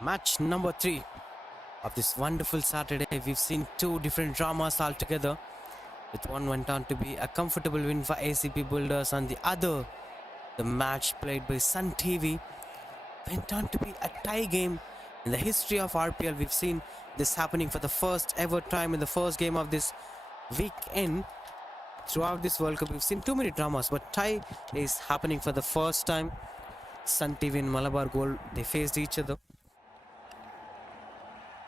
Match number 3 of this wonderful Saturday. We've seen two different dramas altogether. With one went on to be a comfortable win for ACP Builders, and the other, the match played by Sun TV, went on to be a tie game. In the history of RPL, we've seen this happening for the first ever time in the first game of this weekend. Throughout this World Cup, we've seen too many dramas, but tie is happening for the first time. Sun TV and Malabar Gold, they faced each other.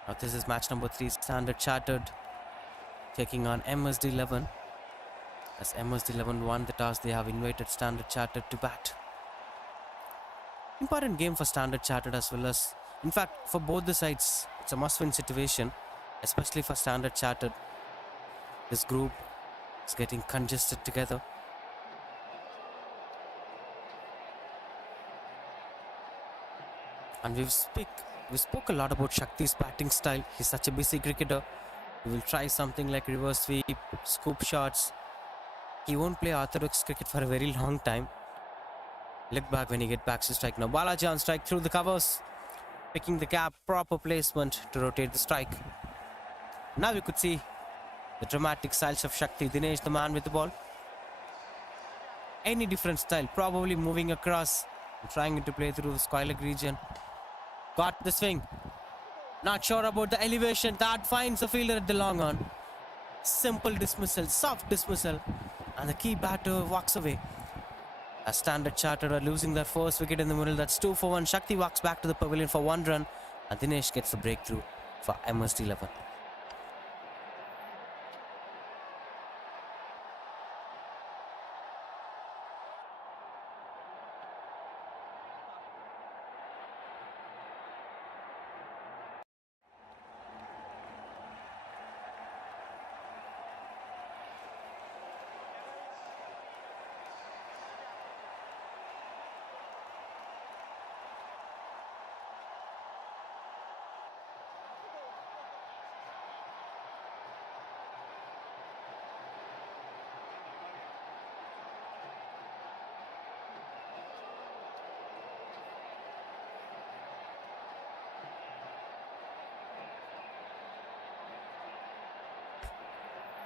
Now this is match number 3, Standard Chartered taking on MSD 11. As MSD 11 won the toss, they have invited Standard Chartered to bat. Important game for Standard Chartered as well as, in fact, for both the sides, it's a must-win situation, especially for Standard Chartered. This group is getting congested together. And we spoke a lot about Shakti's batting style. He's such a busy cricketer. He will try something like reverse sweep, scoop shots. He won't play orthodox cricket for a very long time. Look back when he gets back to strike. Now Balaji on strike through the covers, picking the gap, proper placement to rotate the strike. Now we could see the dramatic styles of Shakti. Dinesh, the man with the ball. Any different style, probably moving across and trying to play through the square leg region. Got the swing. Not sure about the elevation. That finds the fielder at the long on. Simple dismissal, soft dismissal. And the key batter walks away. As Standard Chartered are losing their first wicket in the middle. That's 2 for 1. Shakti walks back to the pavilion for 1 run. And Dinesh gets the breakthrough for MSD 11.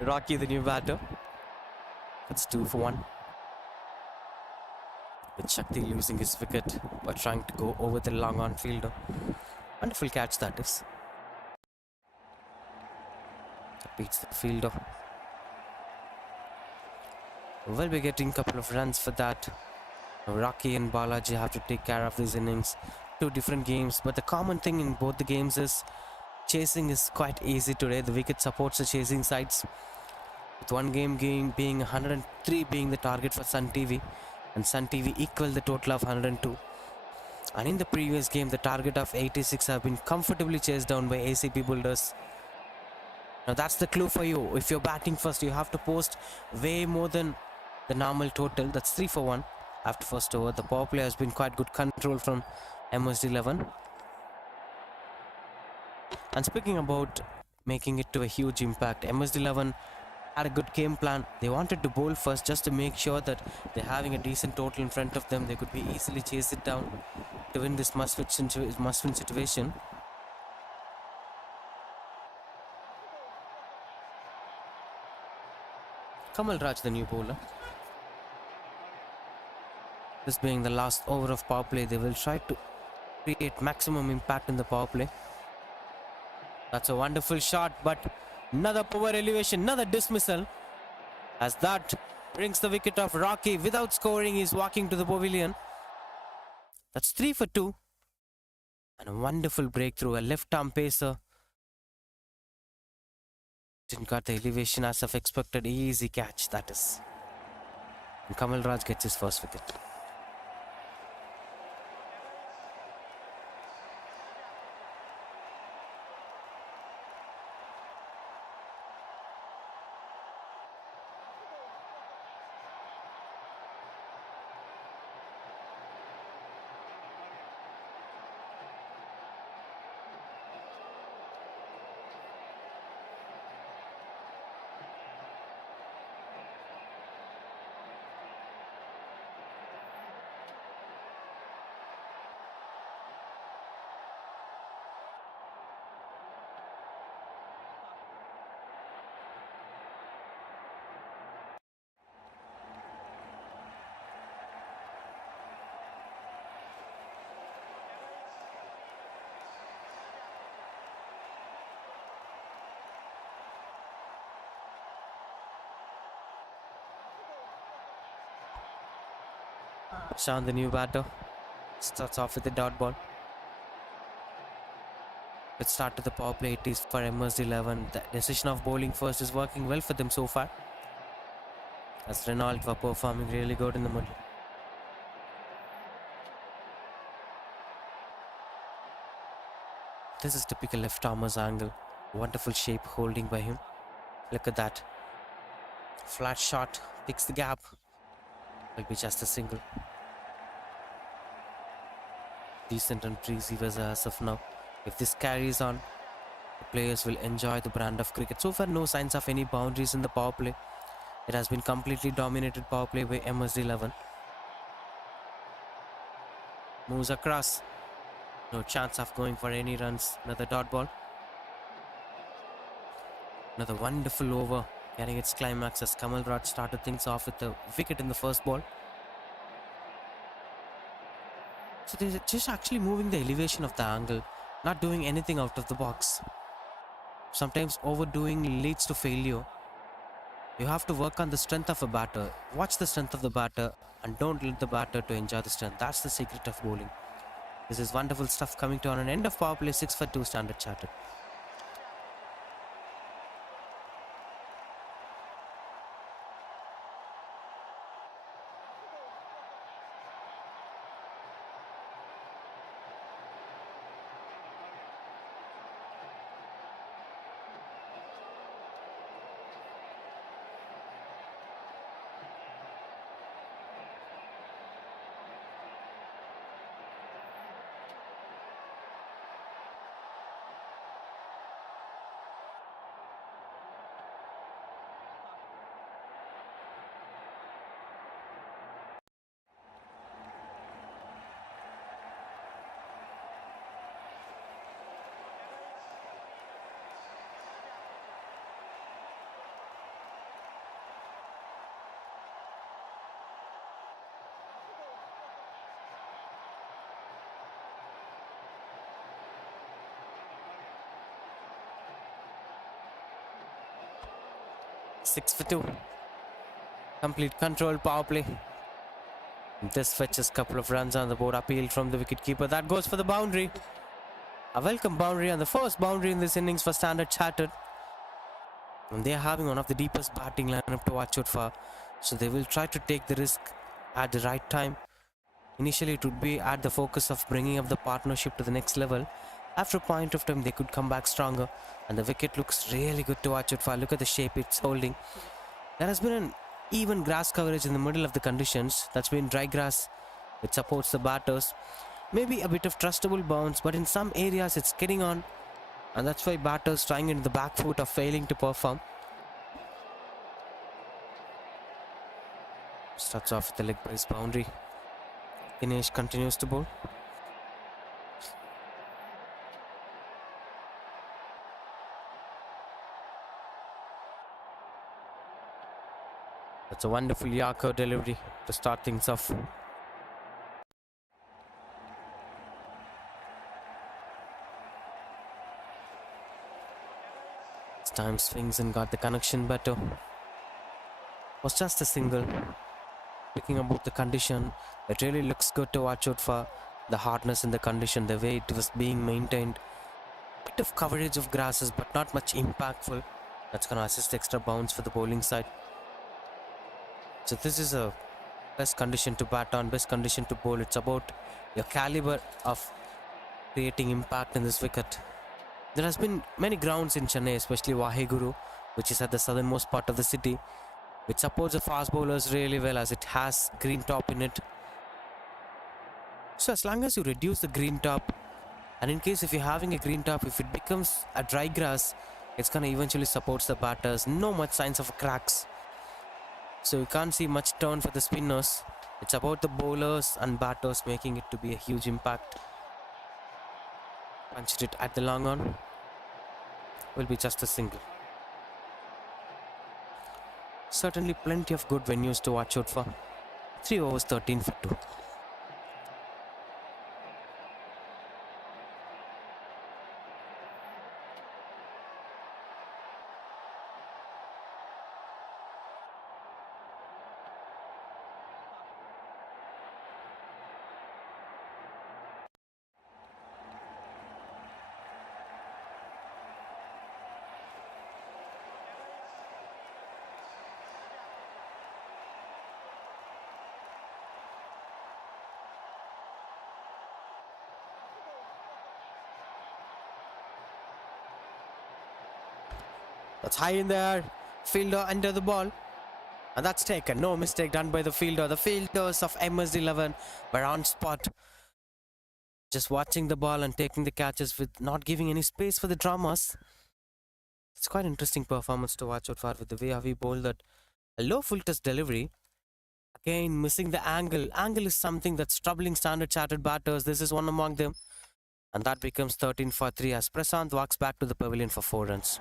Rocky, the new batter. It's 2 for 1. With Shakti losing his wicket by trying to go over the long on fielder. Wonderful catch that is. That beats the fielder. We'll be getting a couple of runs for that. Rocky and Balaji have to take care of these innings. Two different games, but the common thing in both the games is chasing is quite easy today. The wicket supports the chasing sides. With one game being 103 being the target for Sun TV, and Sun TV equal the total of 102. And in the previous game, the target of 86 have been comfortably chased down by ACP Builders. Now that's the clue for you. If you're batting first, you have to post way more than the normal total. That's 3 for 1 after first over. The power play has been quite good control from MSD 11. And speaking about making it to a huge impact, MSD 11 had a good game plan. They wanted to bowl first just to make sure that they're having a decent total in front of them. They could be easily chase it down to win this must-win situation. Kamal Raj, the new bowler. This being the last over of power play, they will try to create maximum impact in the power play. That's a wonderful shot, but another poor elevation, another dismissal. As that brings the wicket of Rocky. Without scoring, he's walking to the pavilion. That's 3 for 2. And a wonderful breakthrough, a left-arm pacer. Didn't got the elevation as of expected. Easy catch, that is. And Kamal Raj gets his first wicket. Sean, the new batter, starts off with a dot ball. Let's start to the power play. It is for MSD 11. The decision of bowling first is working well for them so far, as RENAULT were performing really good in the middle. This is typical left armer's angle. Wonderful shape holding by him. Look at that. Flat shot, picks the gap. Will be just a single. Decent and breezy weather as of now. If this carries on, the players will enjoy the brand of cricket. So far, no signs of any boundaries in the power play. It has been completely dominated power play by MSD 11. Moves across. No chance of going for any runs. Another dot ball. Another wonderful over, getting its climax as Kamal Raj started things off with a wicket in the first ball. So they're just actually moving the elevation of the angle, not doing anything out of the box. Sometimes overdoing leads to failure. You have to work on the strength of a batter. Watch the strength of the batter and don't let the batter to enjoy the strength. That's the secret of bowling. This is wonderful stuff coming to an end of power play. 6 for 2 standard charted. Six for 2. Complete control power play. This fetches a couple of runs on the board. Appeal from the wicketkeeper. That goes for the boundary. A welcome boundary, and the first boundary in this innings for standard chartered. And they are having one of the deepest batting lineup to watch out for. So they will try to take the risk at the right time. Initially it would be at the focus of bringing up the partnership to the next level. After a point of time they could come back stronger. And the wicket looks really good to watch out for. Look at the shape it's holding. There has been an even grass coverage in the middle of the conditions. That's been dry grass, which supports the batters. Maybe a bit of trustable bounce, but in some areas it's getting on, and that's why batters trying into the back foot are failing to perform. Starts off with the leg brace boundary. Dinesh continues to bowl. That's a wonderful Yarker delivery to start things off. This time swings and got the connection better. Was just a single. Speaking about the condition, it really looks good to watch out for. The hardness in the condition, the way it was being maintained. Bit of coverage of grasses, but not much impactful. That's going to assist extra bounce for the bowling side. So this is a best condition to bat on, best condition to bowl. It's about your caliber of creating impact in this wicket. There has been many grounds in Chennai, especially Vaheguru, which is at the southernmost part of the city, which supports the fast bowlers really well as it has green top in it. So as long as you reduce the green top, and in case if you're having a green top, if it becomes a dry grass, it's gonna eventually support the batters. No much signs of cracks. So you can't see much turn for the spinners. It's about the bowlers and batters making it to be a huge impact. Punched it at the long on. Will be just a single. Certainly plenty of good venues to watch out for. 3 overs 13 for 2. That's high in the air. Fielder under the ball. And that's taken. No mistake done by the fielder. The fielders of MSD 11 were on spot. Just watching the ball and taking the catches with not giving any space for the dramas. It's quite interesting performance to watch out for with the way how he bowled that. A low full toss delivery. Again, missing the angle. Angle is something that's troubling Standard Chartered batters. This is one among them. And that becomes 13 for 3 as Prasant walks back to the pavilion for 4 runs.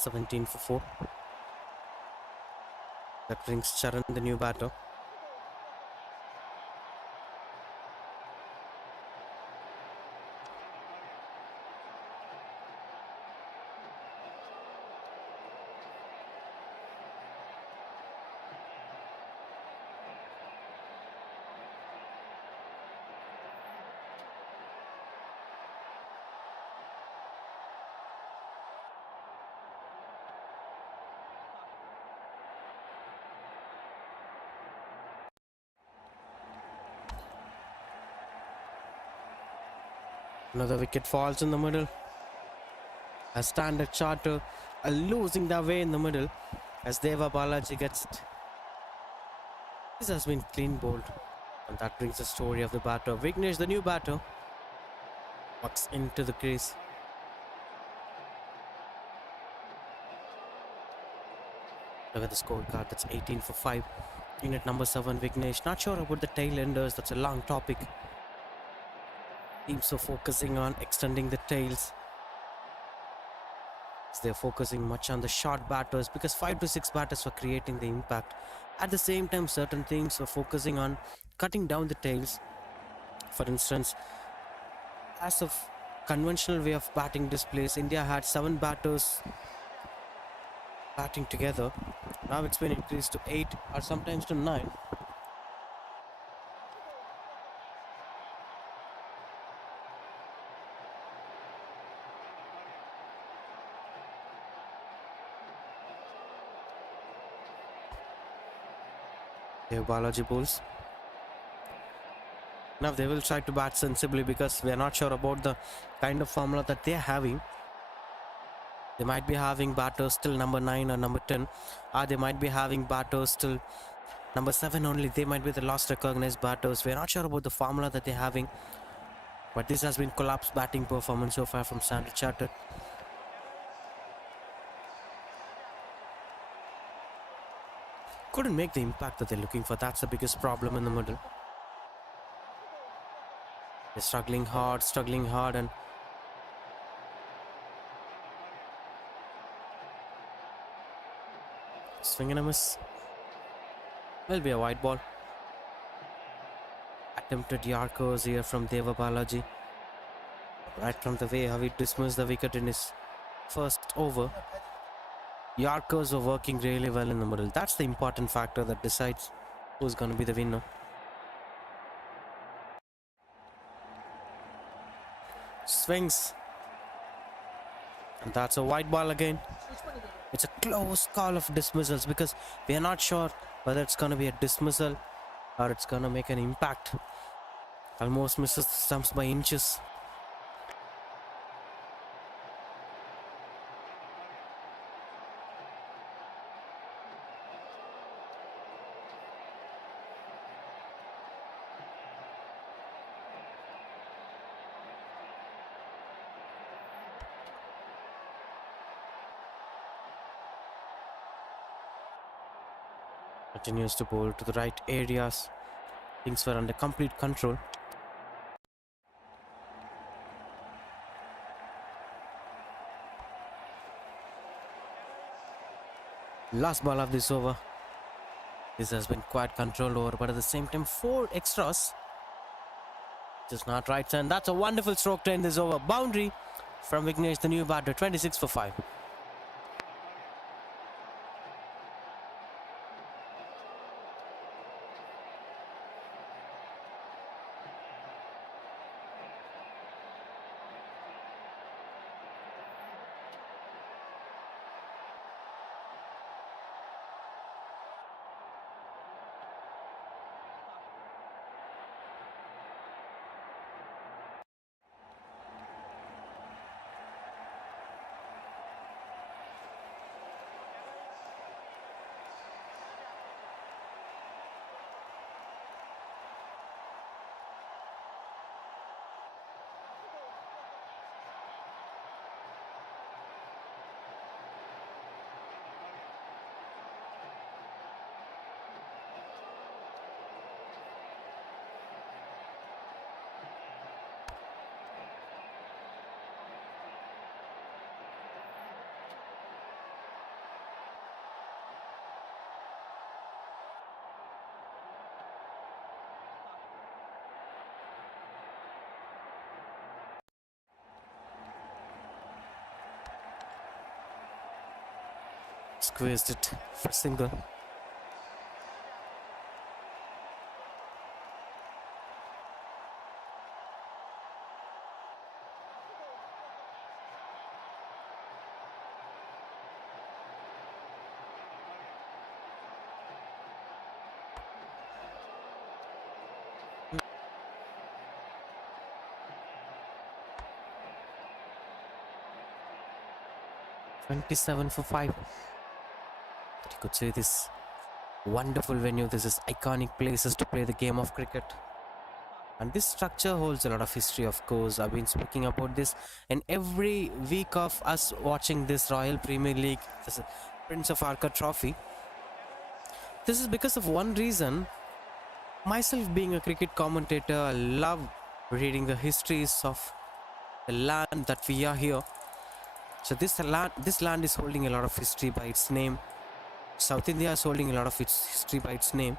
"17 for 4. That brings Charan, the new batter. Another wicket falls in the middle. A Standard Charter are losing their way in the middle as Deva Balaji gets it. This has been clean bowled. And that brings the story of the batter. Vignesh, the new batter, walks into the crease. Look at the scorecard. That's 18 for 5. In at number 7, Vignesh. Not sure about the tail enders. That's a long topic. Teams are focusing on extending the tails. They're focusing much on the short batters because 5 to 6 batters were creating the impact. At the same time, certain teams were focusing on cutting down the tails. For instance, as of conventional way of batting displays, India had 7 batters batting together. Now it's been increased to 8 or sometimes to 9. Dev Balaji bowls. Now they will try to bat sensibly because we are not sure about the kind of formula that they are having. They might be having batters till number 9 or number 10, or they might be having batters till number 7 only. They might be the last recognized batters. We are not sure about the formula that they're having, but this has been collapsed batting performance so far from Standard Chartered. Couldn't make the impact that they're looking for. That's the biggest problem in the middle. They're struggling hard, and swing and a miss. Will be a white ball. Attempted Yorkers here from Deva Balaji. Right from the way how he dismissed the wicket in his first over. Yorkers were working really well in the middle. That's the important factor that decides who's going to be the winner. Swings. And that's a white ball again. It's a close call of dismissals because we are not sure whether it's going to be a dismissal or it's going to make an impact. Almost misses the stumps by inches. Continues to bowl to the right areas. Things were under complete control. Last ball of this over. This has been quite controlled over, but at the same time 4 extras. Just not right, and that's a wonderful stroke to end this over. Boundary from Vignesh, the new batter, 26 for 5. Squeezed it for single. 27 for 5. But you could say this wonderful venue, this is iconic places to play the game of cricket. And this structure holds a lot of history, of course. I've been speaking about this, and every week of us watching this Royal Premier League, this Prince of ARCOT trophy, this is because of one reason. Myself being a cricket commentator, I love reading the histories of the land that we are here. So this land is holding a lot of history by its name. South India is holding a lot of its history by its name.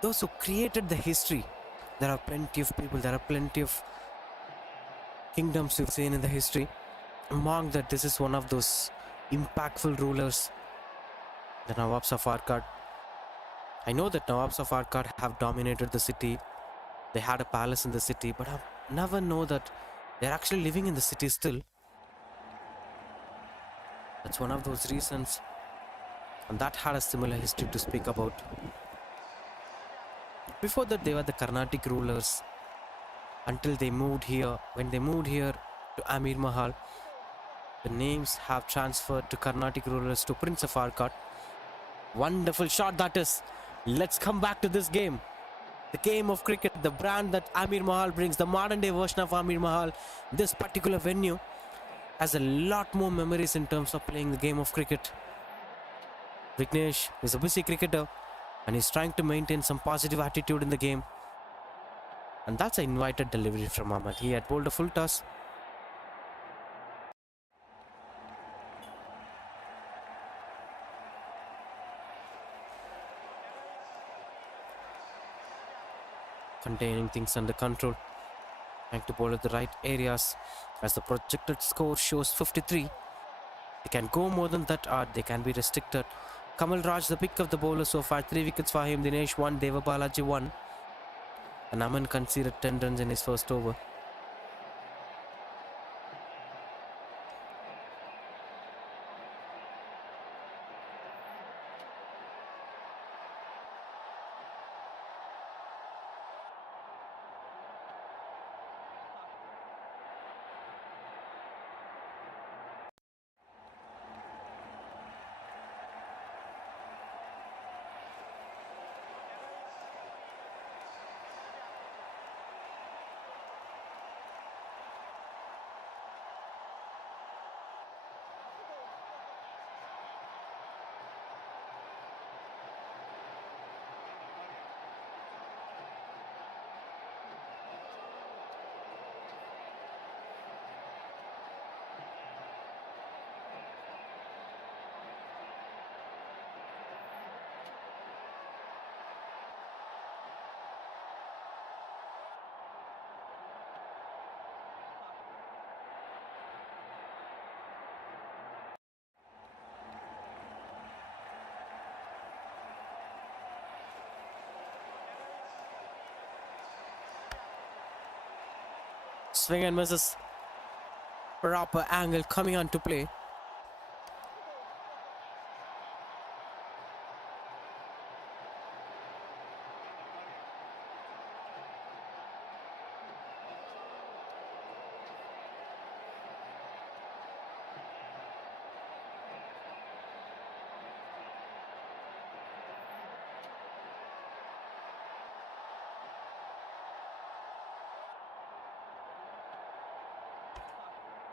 Those who created the history, there are plenty of people, there are plenty of kingdoms we've seen in the history. Among that, this is one of those impactful rulers, the Nawabs of ARCOT. I know that Nawabs of ARCOT have dominated the city. They had a palace in the city, but I never know that they're actually living in the city still. That's one of those reasons, and that had a similar history to speak about. Before that, they were the Carnatic rulers until they moved here. When they moved here to Amir Mahal, the names have transferred to Carnatic rulers to Prince of ARCOT. Wonderful shot that is. Let's come back to this game. The game of cricket, the brand that Amir Mahal brings, the modern day version of Amir Mahal. This particular venue has a lot more memories in terms of playing the game of cricket. Vignesh is a busy cricketer and he's trying to maintain some positive attitude in the game. And that's an invited delivery from Ahmed. He had bowled a full toss. Containing things under control. Trying to bowl at the right areas. As the projected score shows 53. They can go more than that or they can be restricted. Kamal Raj, the pick of the bowler so far. 3 wickets for him. Dinesh 1. Deva Balaji 1. And Aman conceded 10 runs in his first over. Swing and misses. Proper angle coming on to play.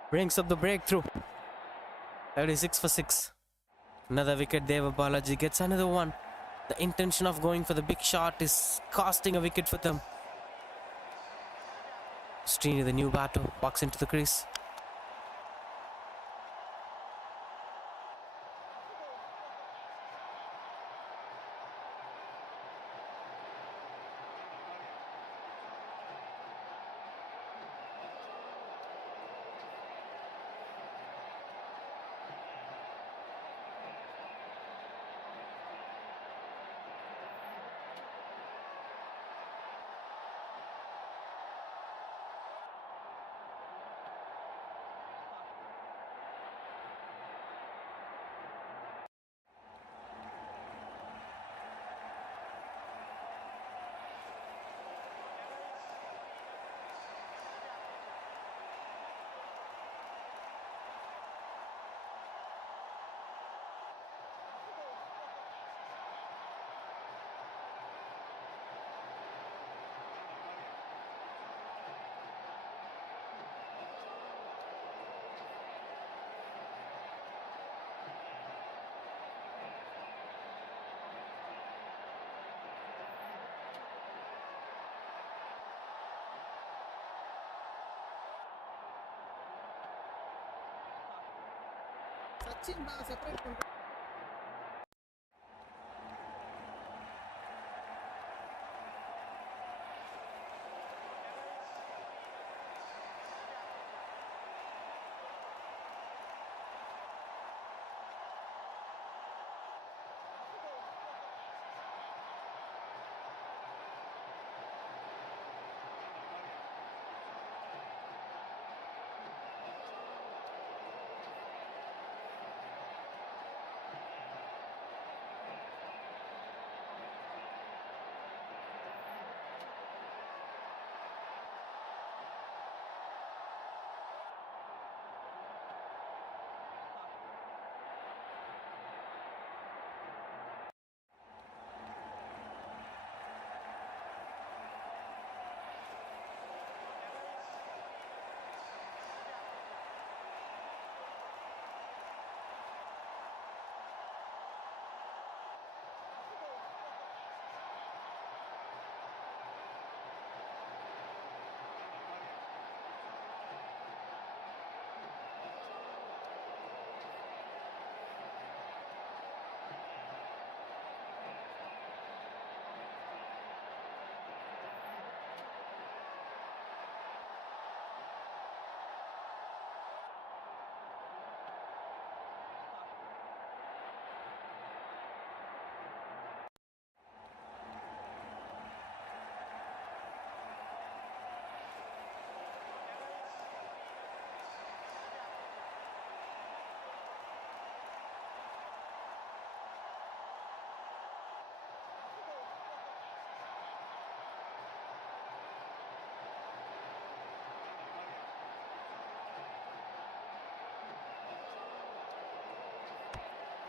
Brings up the breakthrough. 36 for 6. Another wicket. Deva Balaji gets another one. The intention of going for the big shot is costing a wicket for them. Srini, the new batter, walks into the crease.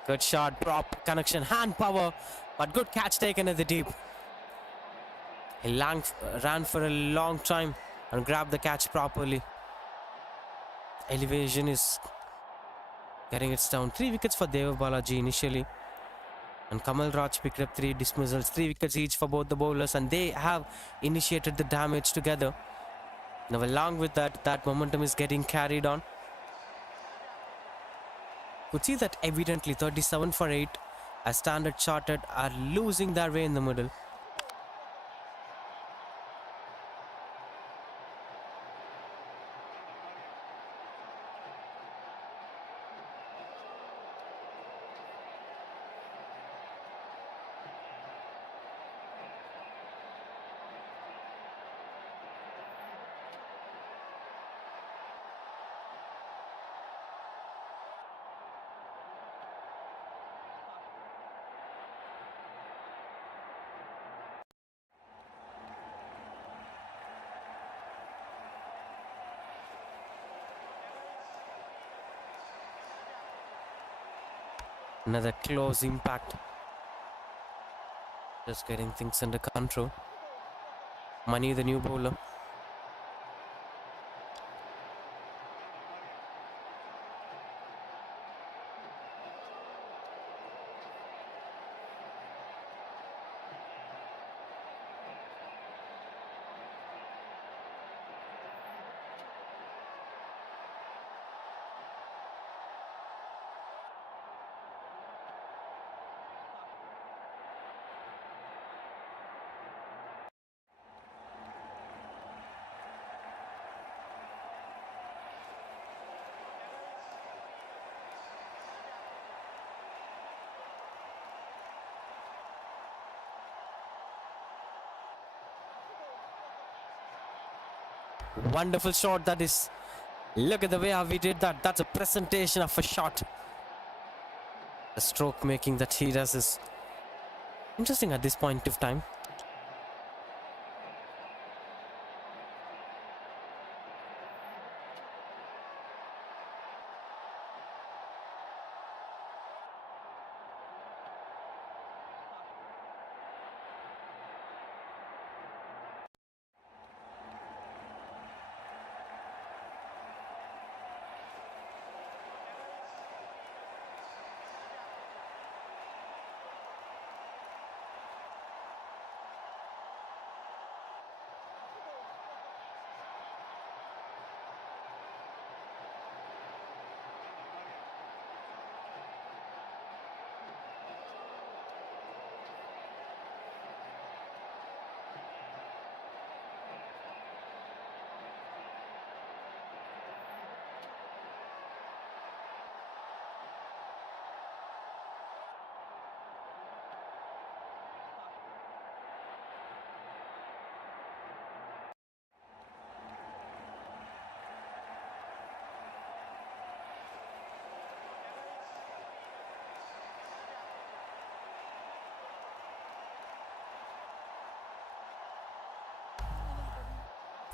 Good shot, prop connection, hand power, but good catch taken at the deep. He ran for a long time and grabbed the catch properly. Elevation is getting it down. 3 wickets for Dev Balaji initially. And Kamal Raj picked up 3 dismissals, 3 wickets each for both the bowlers, and they have initiated the damage together. Now along with that momentum is getting carried on. Could see that evidently 37 for 8 as Standard Chartered are losing their way in the middle. Another close impact. Just getting things under control. Mani, the new bowler. Wonderful shot that is. Look at the way how we did that. That's a presentation of a shot. The stroke making that he does is interesting at this point of time.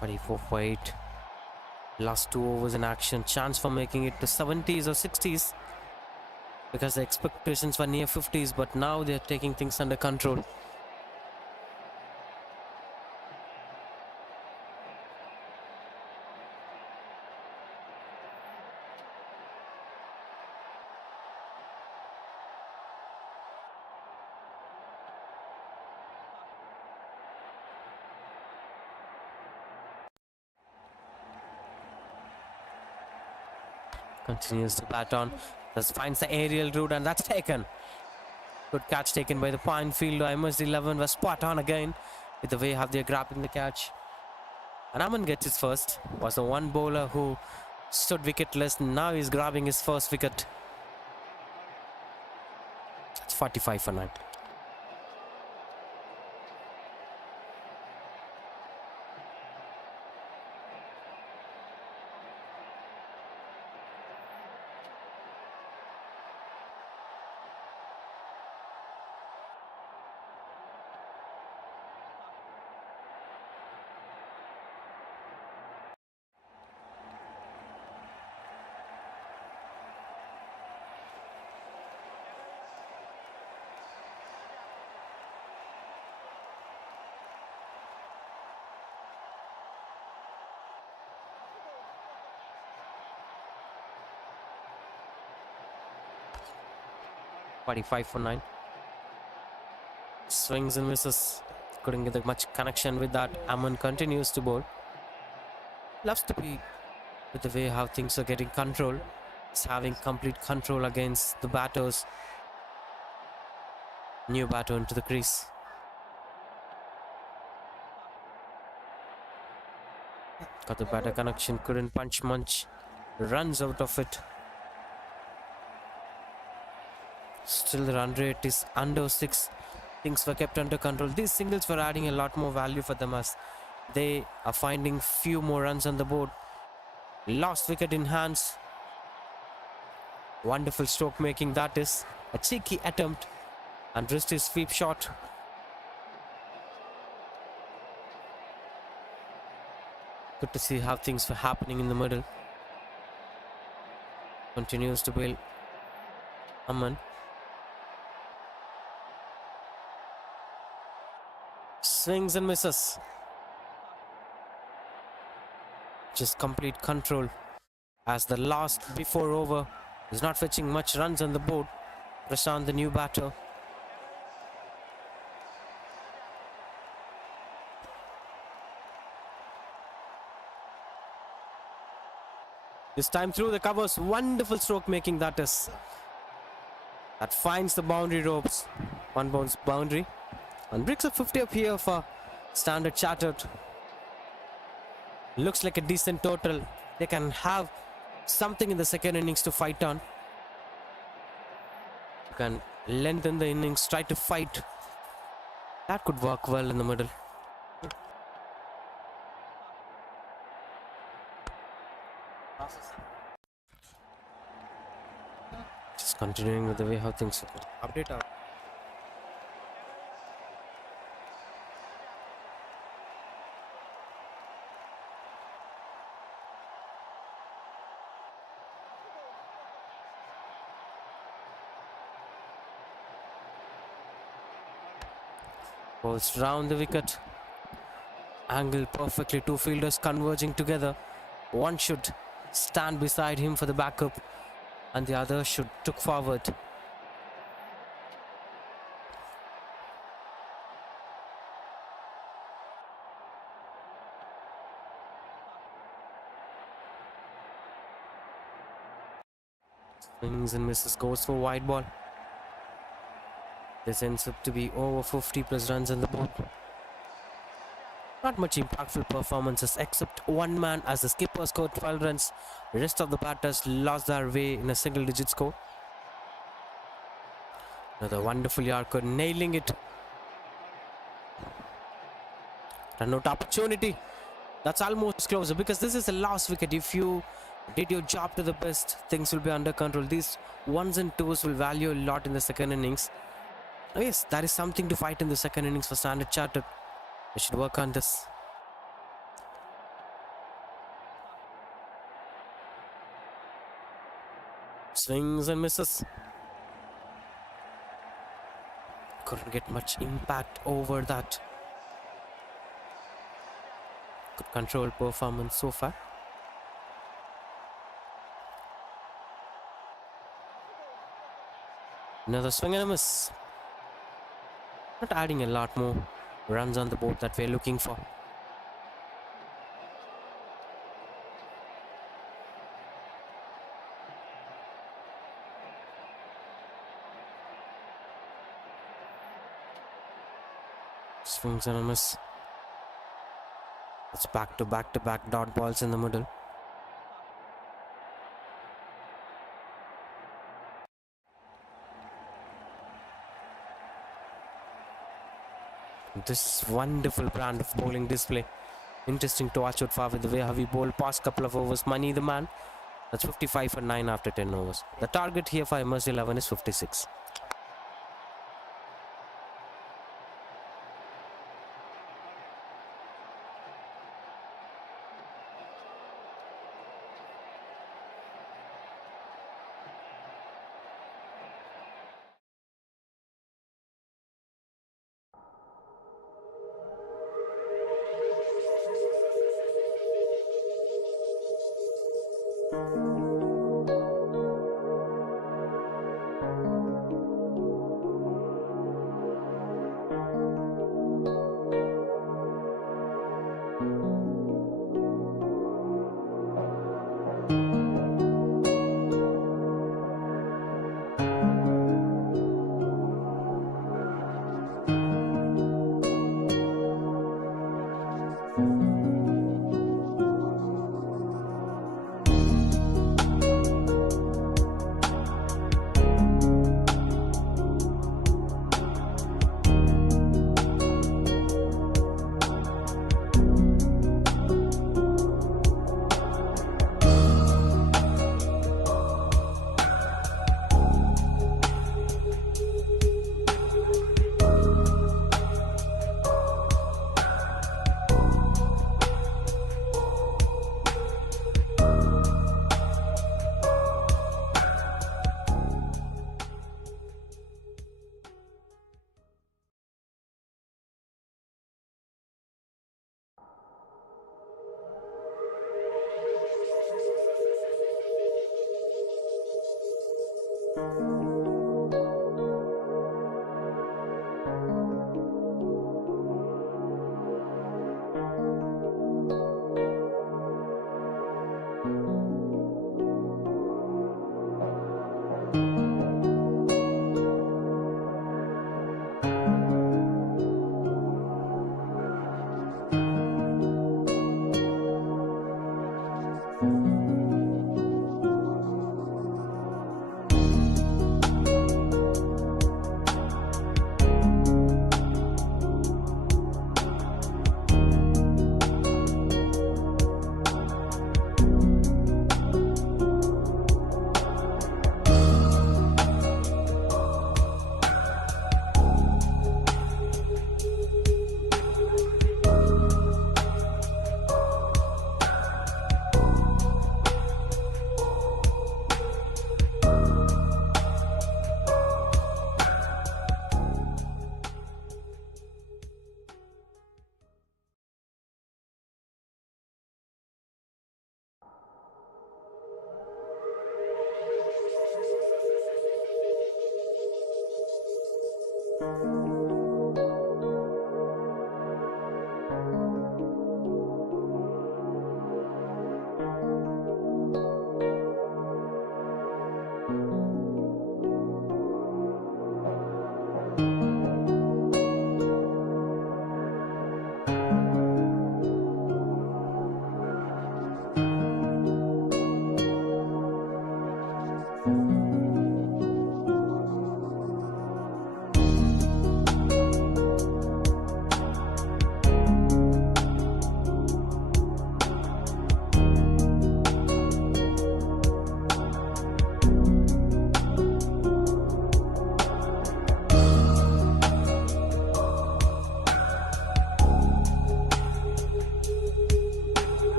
44 for 8. Last 2 overs in action. Chance for making it to 70s or 60s. Because the expectations were near 50s, but now they're taking things under control. Continues to bat on. Just finds the aerial route, and that's taken. Good catch taken by the point fielder. MSD 11 was spot on again with the way how they're grabbing the catch. And Aman gets his first. Was the one bowler who stood wicketless. Now he's grabbing his first wicket. That's 45 for 9. .45 for 9. Swings and misses. Couldn't get much connection with that. Aman continues to bowl. Loves to be with the way how things are getting control. He's having complete control against the batters. New batter into the crease. Got the batter connection. Couldn't punch much. Runs out of it. Still the run rate is under 6. Things were kept under control. These singles were adding a lot more value for them as they are finding few more runs on the board. Lost wicket in hands. Wonderful stroke making that is. A cheeky attempt and wrist his sweep shot. Good to see how things were happening in the middle. Continues to bail Aman. Swings and misses. Just complete control as the last before over is not fetching much runs on the board. Prashant, the new batter. This time through the covers. Wonderful stroke making that is. That finds the boundary ropes. One bounce boundary. And bricks of 50 up here for Standard Chartered. Looks like a decent total. They can have something in the second innings to fight on. You can lengthen the innings, try to fight. That could work well in the middle. Just continuing with the way how things are. Update out. Goes round the wicket. Angle perfectly. Two fielders converging together. One should stand beside him for the backup and the other should look forward. Swings and misses. Goes for wide ball. This ends up to be over 50 plus runs on the board. Not much impactful performances except one man as the skipper scored 12 runs. The rest of the batters lost their way in a single digit score. Another wonderful Yarker nailing it. Run out opportunity. That's almost closer because this is the last wicket. If you did your job to the best, things will be under control. These ones and twos will value a lot in the second innings. Oh yes, that is something to fight in the second innings for Standard Chartered. We should work on this. Swings and misses. Couldn't get much impact over that. Good control performance so far. Another swing and a miss. Not adding a lot more runs on the board that we're looking for. Swings and a miss. It's back to back dot balls in the middle. This wonderful brand of bowling display. Interesting to watch out for with the way how he bowled past couple of overs. Money the man. That's 55 for 9 after 10 overs. The target here for MSD 11 is 56.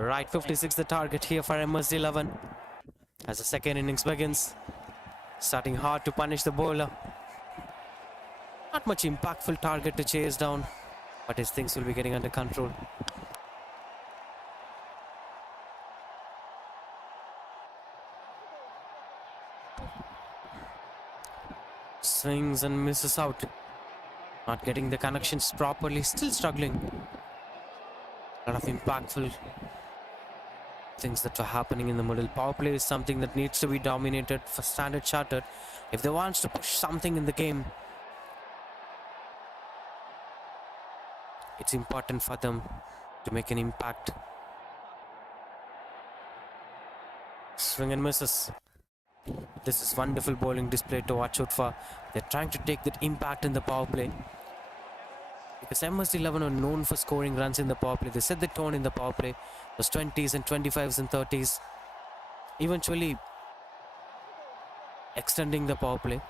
Right, 56 the target here for MSD 11 as the second innings begins. Starting hard to punish the bowler. Not much impactful target to chase down, but his things will be getting under control. Swings and misses out. Not getting the connections properly, still struggling. A lot of impactful things that are happening in the middle. Power play is something that needs to be dominated for Standard Chartered if they want to push something in the game. It's important for them to make an impact. Swing and misses. This is wonderful bowling display to watch out for. They're trying to take that impact in the power play. Because MSD 11 are known for scoring runs in the power play. They set the tone in the power play. Those 20s and 25s and 30s. Eventually extending the power play.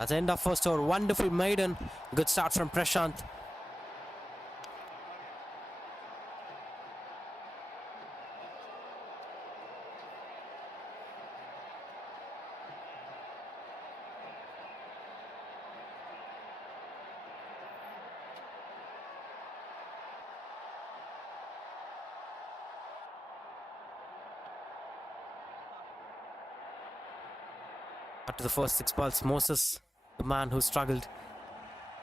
At the end of first over, wonderful maiden. Good start from Prashant. After the first 6 balls, Moses, the man who struggled.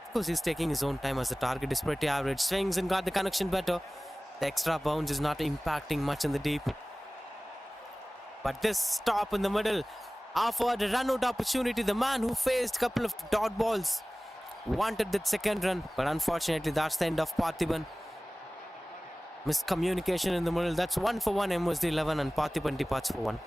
Of course, he's taking his own time as the target is pretty average. Swings and got the connection better. The extra bounce is not impacting much in the deep. But this stop in the middle offered a run-out opportunity. The man who faced a couple of dot balls wanted that second run. But unfortunately, that's the end of Parthiban. Miscommunication in the middle. That's 1 for 1 MSD 11 and Parthiban departs for 1.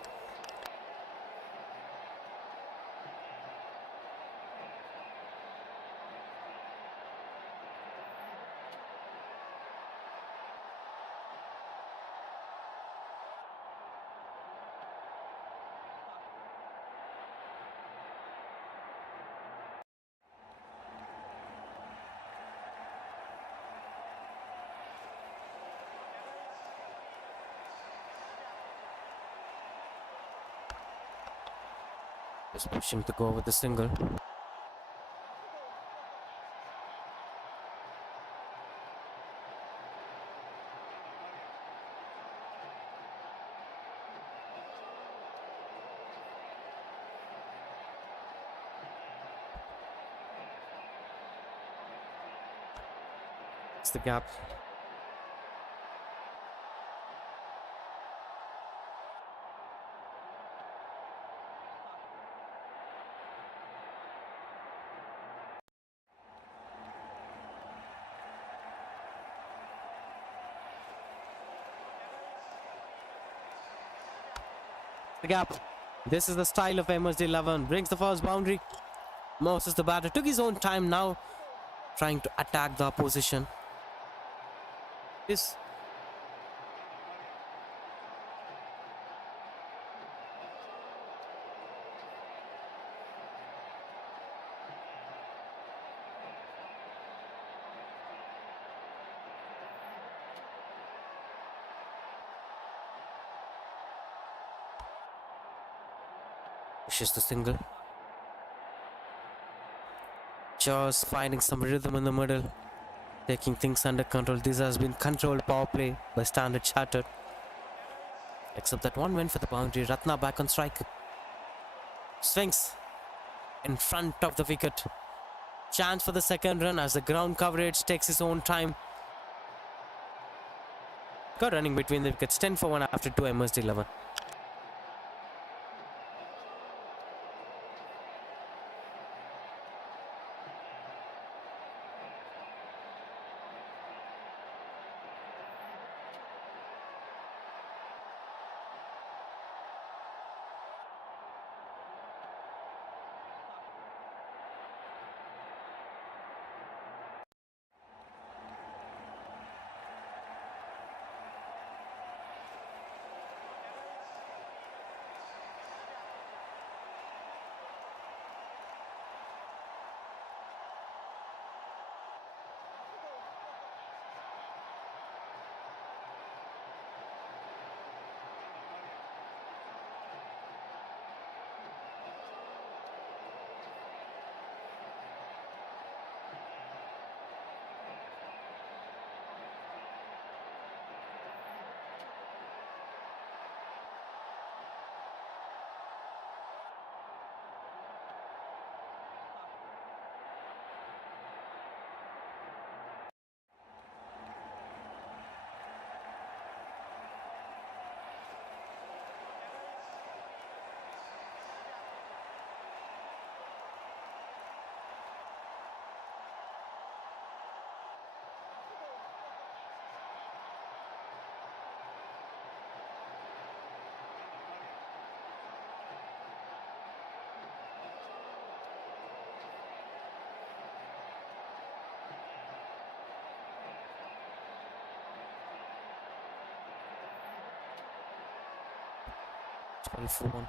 Just pushing to go with the single. It's the gap. The gap. This is the style of MSD 11. Brings the first boundary. Moses, the batter, took his own time now, trying to attack the opposition. This Pushes the single. Just finding some rhythm in the middle. Taking things under control. This has been controlled power play by Standard Chartered. Except that one went for the boundary. Ratna back on strike. Swings in front of the wicket. Chance for the second run as the ground coverage takes its own time. Got running between the wickets. 10 for 1 after 2 MSD 11. For 1.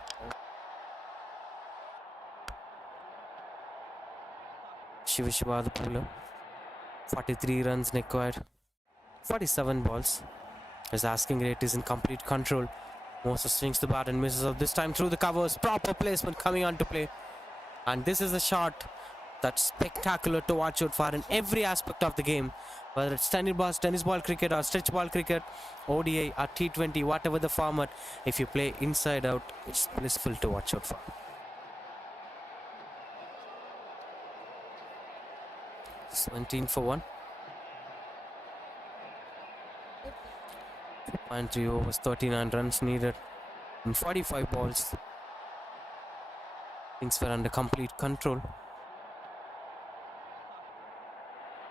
Shiva the bowler. 43 runs required. 47 balls. His asking rate is in complete control. Moses swings the bat and misses up. This time through the covers. Proper placement coming on to play. And this is a shot that's spectacular to watch out for in every aspect of the game. Whether it's tennis ball cricket or stretch ball cricket, ODI or T20, whatever the format, if you play inside out, it's blissful to watch out for. It's 17 for 1. 2.3 overs, 39 runs needed in 45 balls. Things were under complete control.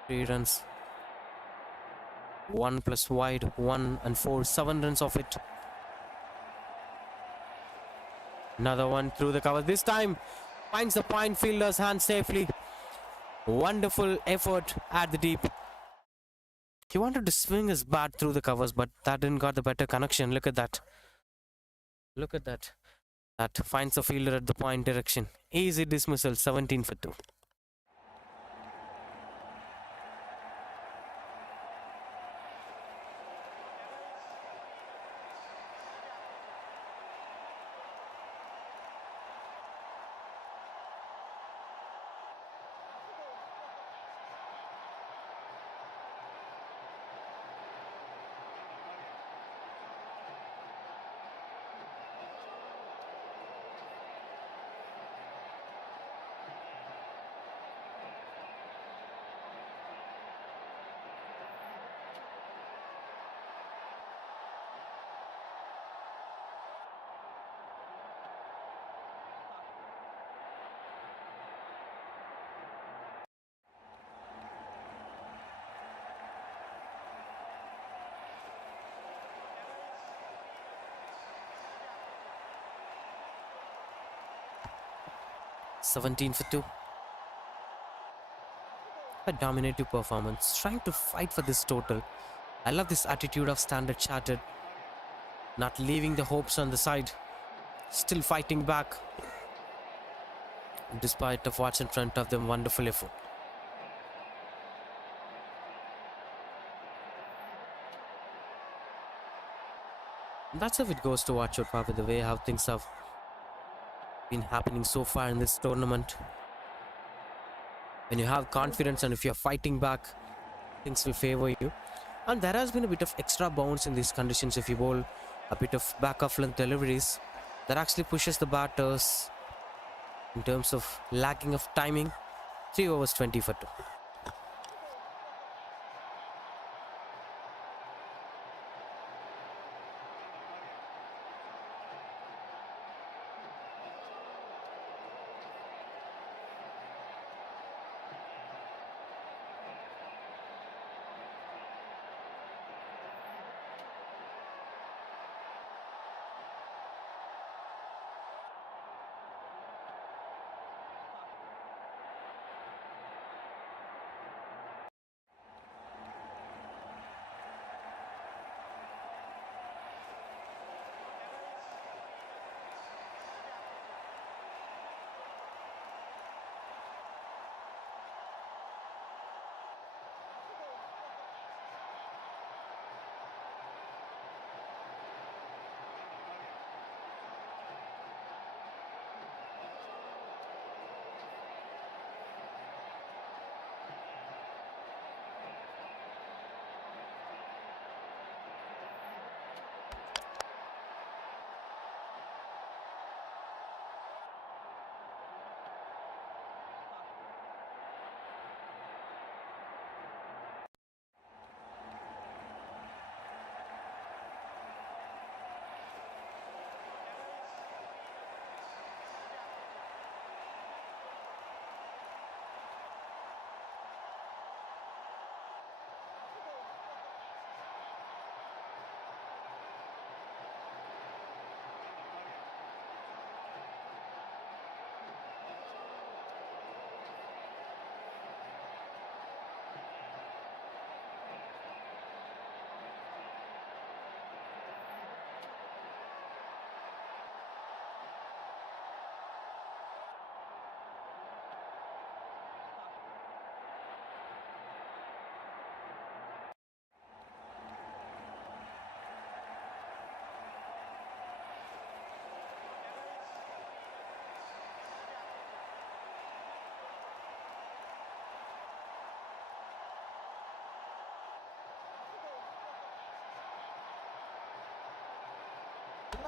3 runs. 1 plus wide, 1 and 4, 7 runs of it. Another one through the cover. This time finds the point fielder's hand safely. Wonderful effort at the deep. He wanted to swing his bat through the covers, but that didn't got the better connection. Look at that. Look at that. That finds the fielder at the point direction. Easy dismissal, 17 for 2. (17 for 2). A dominative performance, trying to fight for this total. I love this attitude of Standard Chartered, not leaving the hopes on the side, still fighting back despite of what's in front of them. Wonderful effort. That's how it goes to watch out, probably the way how things have been happening so far in this tournament. When you have confidence and if you're fighting back, things will favor you. And there has been a bit of extra bounce in these conditions. If you bowl a bit of back of length deliveries, that actually pushes the batters in terms of lacking of timing. 3 overs 20 for 2.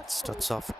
Starts off.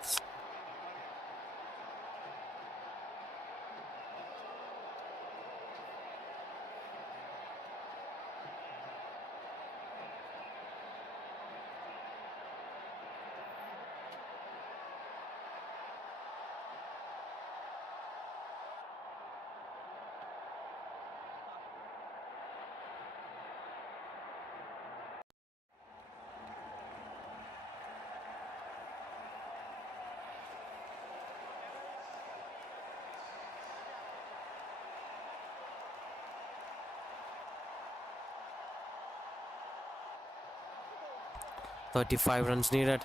"35 runs needed.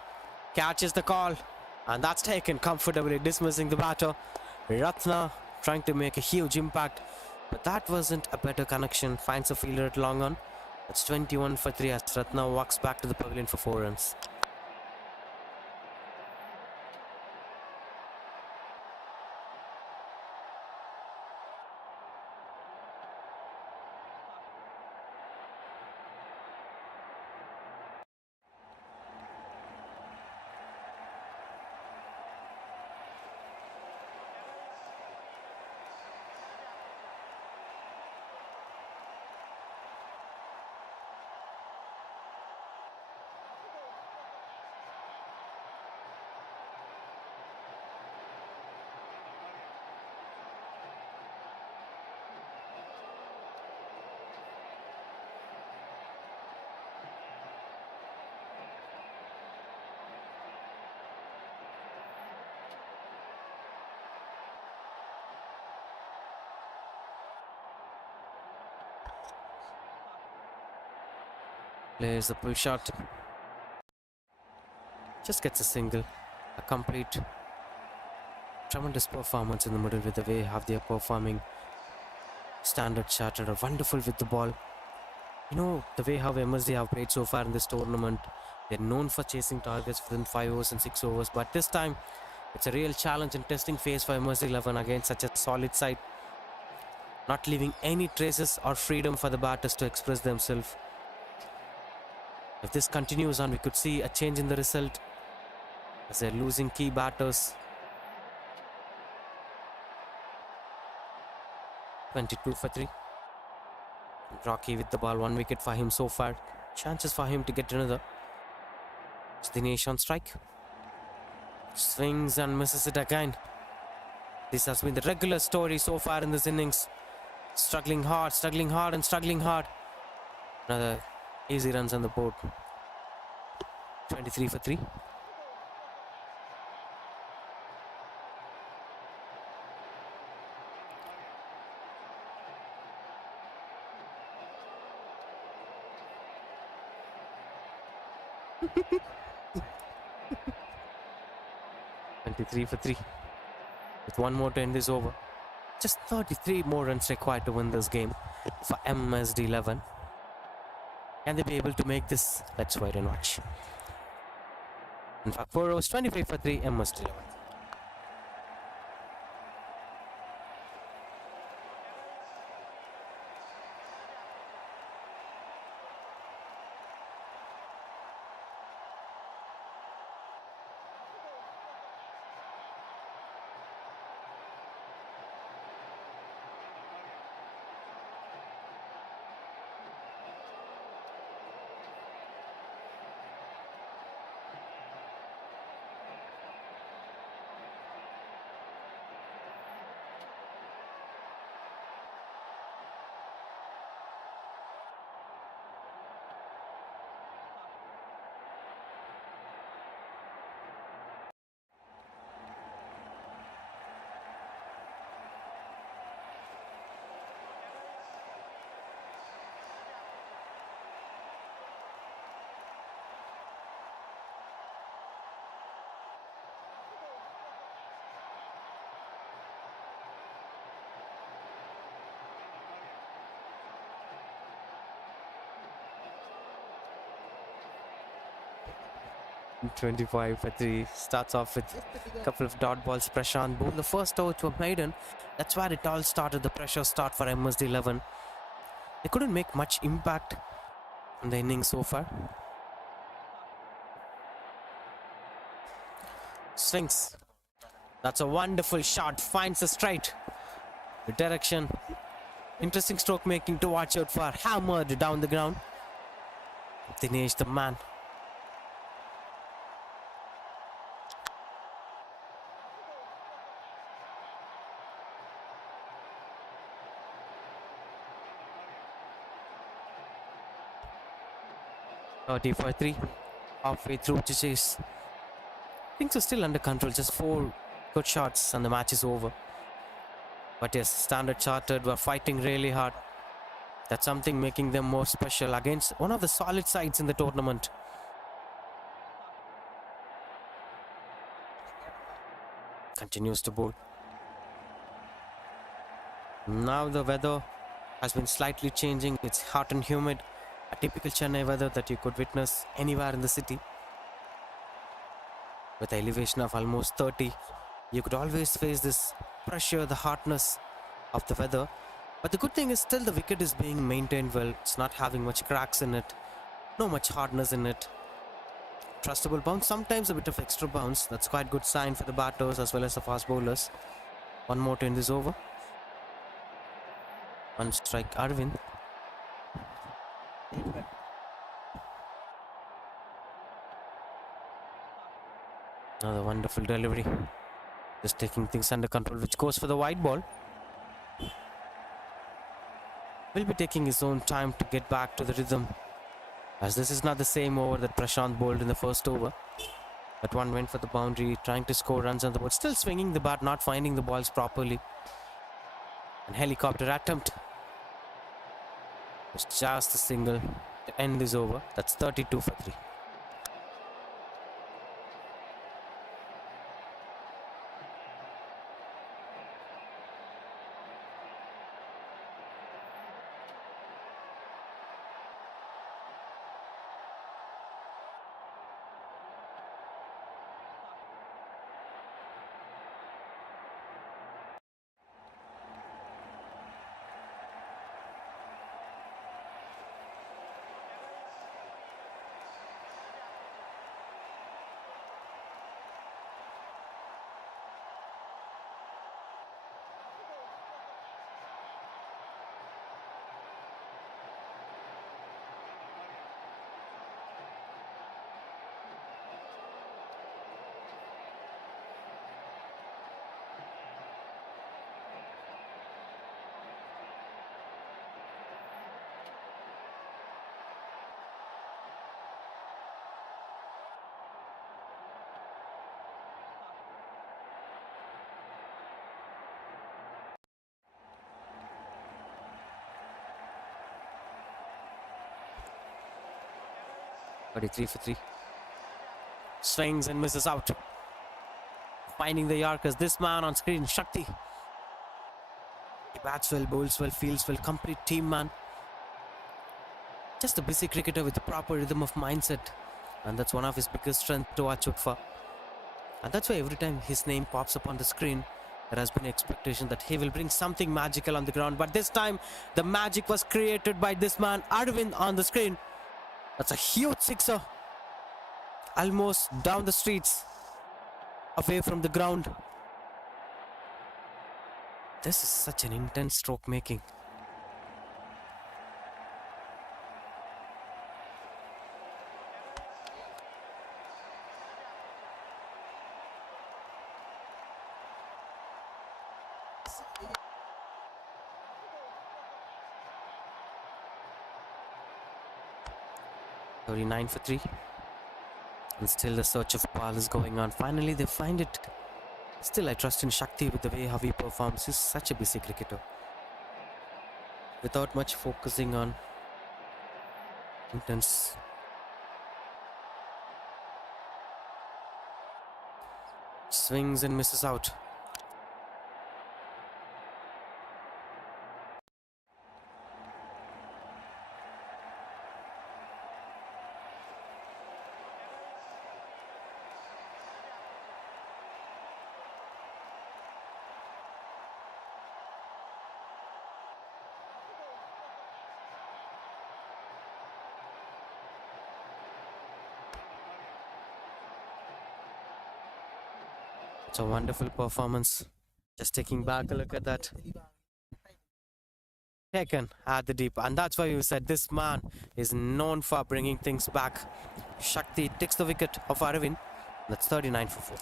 Catches the call. And that's taken comfortably, dismissing the batter. Ratna trying to make a huge impact. But that wasn't a better connection. Finds a fielder at long on. That's 21 for 3 as Ratna walks back to the pavilion for 4 runs. Plays the pull shot. Just gets a single. A complete tremendous performance in the middle with the way how they are performing. Standard Chartered are wonderful with the ball. You know, the way how MSD have played so far in this tournament, they're known for chasing targets within 5 overs and 6 overs, but this time It's a real challenge and testing phase for MSD 11 against such a solid side, not leaving any traces or freedom for the batters to express themselves. If this continues on, we could see a change in the result as they're losing key batters. 22 for 3. Rocky with the ball, 1 wicket for him so far. Chances for him to get another. It's Dinesh on strike. Swings and misses it again. This has been the regular story so far in this innings. Struggling hard and struggling hard. Another easy runs on the board. 23 for 3. For 3 with 1 more to end this over. Just 33 more runs required to win this game for MSD 11. Can they be able to make this? Let's wait and watch. In fact, 4 overs, 25 for 3, MSD 11. .25 for 3. Starts off with a couple of dot balls. Prashant bowled the first over to a maiden. That's where it all started. The pressure start for MSD 11. They couldn't make much impact in the innings so far. Swings. That's a wonderful shot. Finds the straight. The direction. Interesting stroke making to watch out for. Hammered down the ground. Dinesh the man. For 3, halfway through to chase. Things are still under control, just 4 good shots and the match is over. But yes, Standard Chartered were fighting really hard. That's something making them more special against one of the solid sides in the tournament. Continues to bowl. Now the weather has been slightly changing. It's hot and humid. A typical Chennai weather that you could witness anywhere in the city. With an elevation of almost 30, you could always face this pressure, the hotness of the weather. But the good thing is still the wicket is being maintained well. It's not having much cracks in it, no much hardness in it. Trustable bounce, sometimes a bit of extra bounce. That's quite good sign for the batters as well as the fast bowlers. 1 more to end this over. On strike Arvind. Another wonderful delivery. Just taking things under control, which goes for the wide ball. Will be taking his own time to get back to the rhythm, as this is not the same over that Prashant bowled in the first over. That one went for the boundary, trying to score runs on the board. Still swinging the bat, not finding the balls properly. And helicopter attempt. It's just a single to end this over. That's 32 for 3. 33 for 3. Swings and misses out. Finding the Yorkers. This man on screen, Shakti. He bats well, bowls well, fields well, complete team man. Just a busy cricketer with a proper rhythm of mindset. And that's one of his biggest strengths to watch out for. And that's why every time his name pops up on the screen, there has been an expectation that he will bring something magical on the ground. But this time, the magic was created by this man, Arvind, on the screen. That's a huge sixer. Almost down the streets, away from the ground. This is such an intense stroke making. "39 for 3. And still the search of ball is going on. Finally they find it. Still I trust in Shakti with the way how he performs. He's such a busy cricketer. Without much focusing on intense. Swings and misses out. It's a wonderful performance. Just taking back a look at that. Taken at the deep. And that's why we said this man is known for bringing things back. Shakti takes the wicket of Arvind. That's 39 for 4.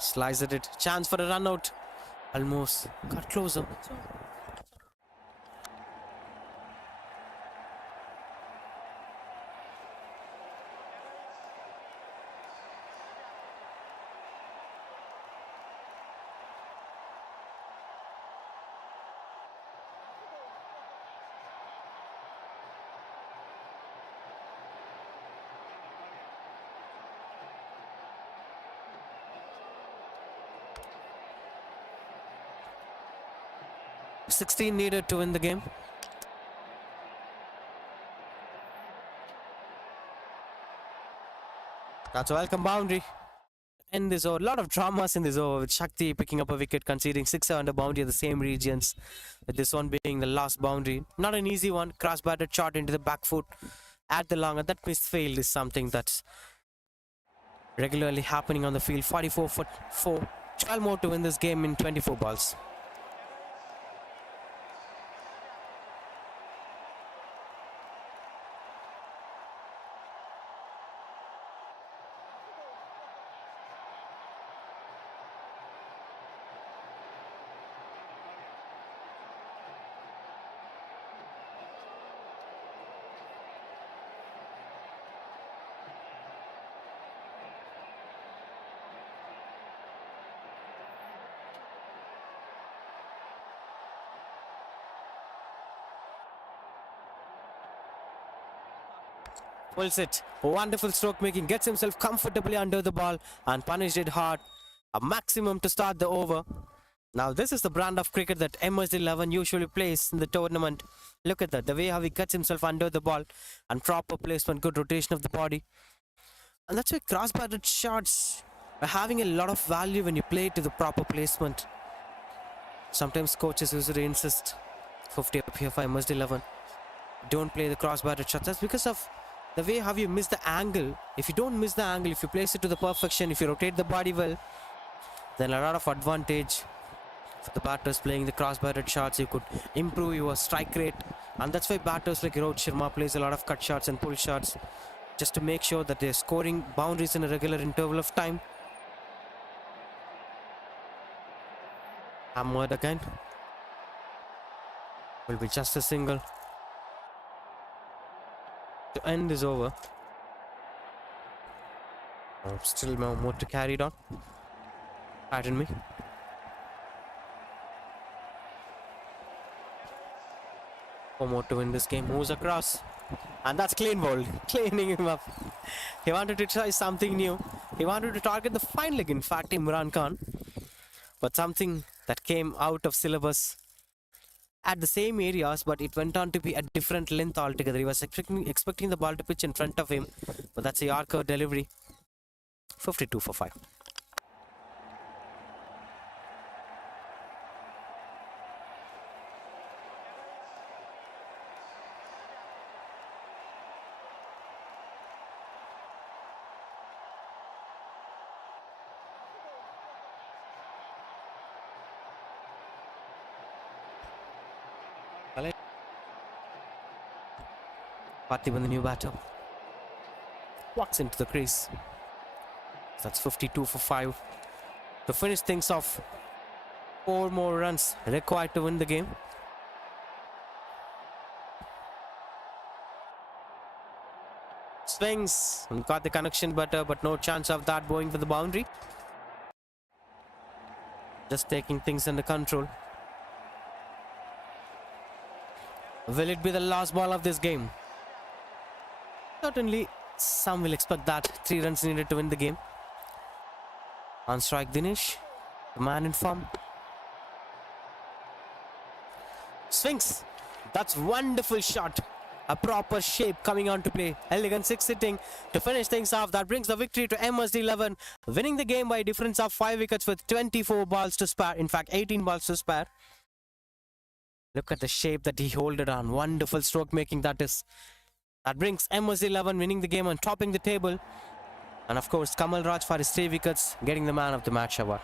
Slices it. Chance for a run out. Almost got closer. "16 needed to win the game." That's a welcome boundary. In this over, a lot of dramas in this over with Shakti picking up a wicket, conceding 6 under boundary at the same regions. With this one being the last boundary. Not an easy one. Cross batted shot into the back foot at the long, and that misfield is something that's regularly happening on the field. 44 for 4. 12 more to win this game in 24 balls. Pulls it. Wonderful stroke making. Gets himself comfortably under the ball and punished it hard. A maximum to start the over. Now this is the brand of cricket that MSD 11 usually plays in the tournament. Look at that. The way how he cuts himself under the ball and proper placement. Good rotation of the body. And that's why cross-batted shots are having a lot of value when you play to the proper placement. Sometimes coaches usually insist 50 up here for MSD 11. Don't play the cross-batted shots. That's because of the way how you miss the angle. If you don't miss the angle, if you place it to the perfection, if you rotate the body well, then a lot of advantage For the batters playing the cross-barred shots, you could improve your strike rate, and that's why batters like Rohit Sharma plays a lot of cut shots and pull shots, just to make sure that they're scoring boundaries in a regular interval of time. Hammered again. Will be just a single to end this over. Oh, still more to carry it on. Pardon me. 4 more to win this game. Moves across. And that's clean bowled. Cleaning him up. He wanted to try something new. He wanted to target the fine leg, in fact, Imran Khan. But something that came out of syllabus at the same areas, but it went on to be a different length altogether. He was expecting the ball to pitch in front of him, but that's a Yorker delivery. 52 for 5. Parthiban, the new batter, walks into the crease. That's 52 for 5. To finish things off, 4 more runs required to win the game. Swings, got the connection better, but no chance of that going for the boundary. Just taking things under control. Will it be the last ball of this game? Certainly, some will expect that. 3 runs needed to win the game. On strike, Dinesh, the man in form. Swings. That's wonderful shot. A proper shape coming on to play. Elegant 6 hitting to finish things off. That brings the victory to MSD 11, winning the game by a difference of 5 wickets with 24 balls to spare. In fact, 18 balls to spare. Look at the shape that he held it on. Wonderful stroke making that is. That brings MSD 11 winning the game and topping the table. And of course, Kamal Raj for his 3 wickets, getting the man of the match award.